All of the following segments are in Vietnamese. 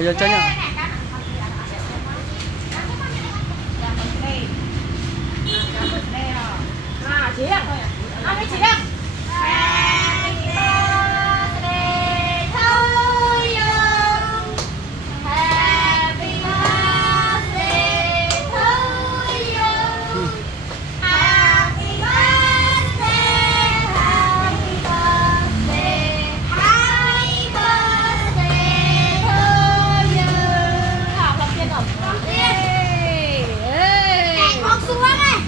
giờ chơi nhá. Chị ạ. Ăn đi chị ạ. Happy birthday to you. Happy birthday to you. Happy birthday. Happy birthday. Happy birthday to you. Học làm tiên không? Làm tiên. Con xuống này.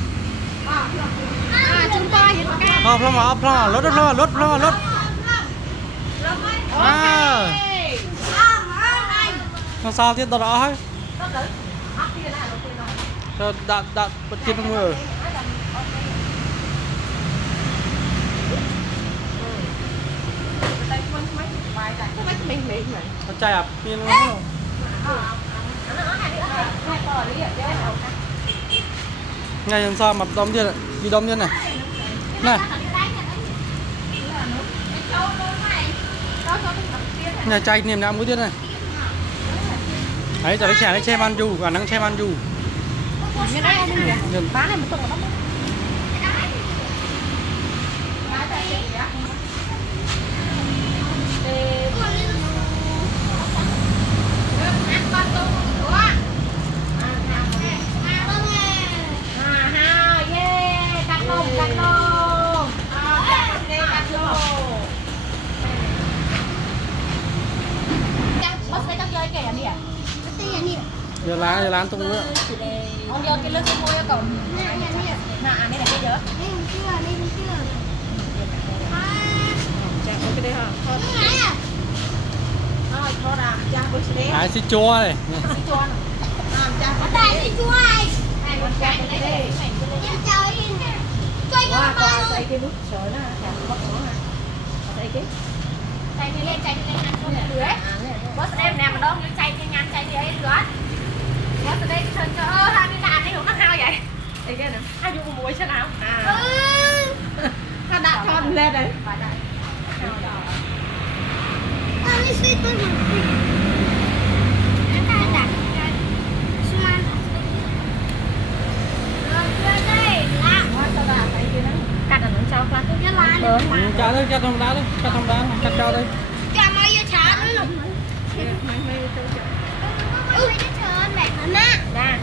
Chúng ta hiện ca. Lốt nó sao thế tao đó hay đạn bật tiên không ngờ con trai à tiên không ngay làm sao mà đom tiên đi đom tiên này này nhà trai niềm nào mũi tiên này đấy giờ lấy xe ban dù và nắng xe ban dù bán này một tuần lắm. giờ lá tung nữa ông vô cái lưới cái môi ở cổng nè đây là cái gì đó cái đây hả thôi cha bữa sẽ ai xí chua này đây xí chua này hai con cha cái đây em chơi chơi cái bút sợi nó bắt nó hả đây cái chạy đi lên ăn xuống lưới boss em nè mà đó như chạy đi nhanh chạy đi ấy lưới boss ở đây thân cho hai cái đàn này nó hao vậy đây kia nè hai vô muối xem nào ta đặt cho lên đấy Hãy subscribe cho kênh Ghiền Mì Gõ để không bỏ lỡ cho thông đá cắt cho đây cho mấy giờ chả nữa mẹ má nè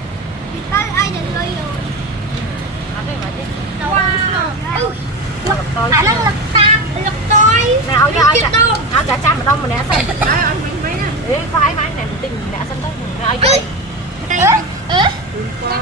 tới ai đừng lôi rồi phải là lực tam lực tôi nè áo chả chăm mà đông mà nè xem phải máy này tình nè xem tới nè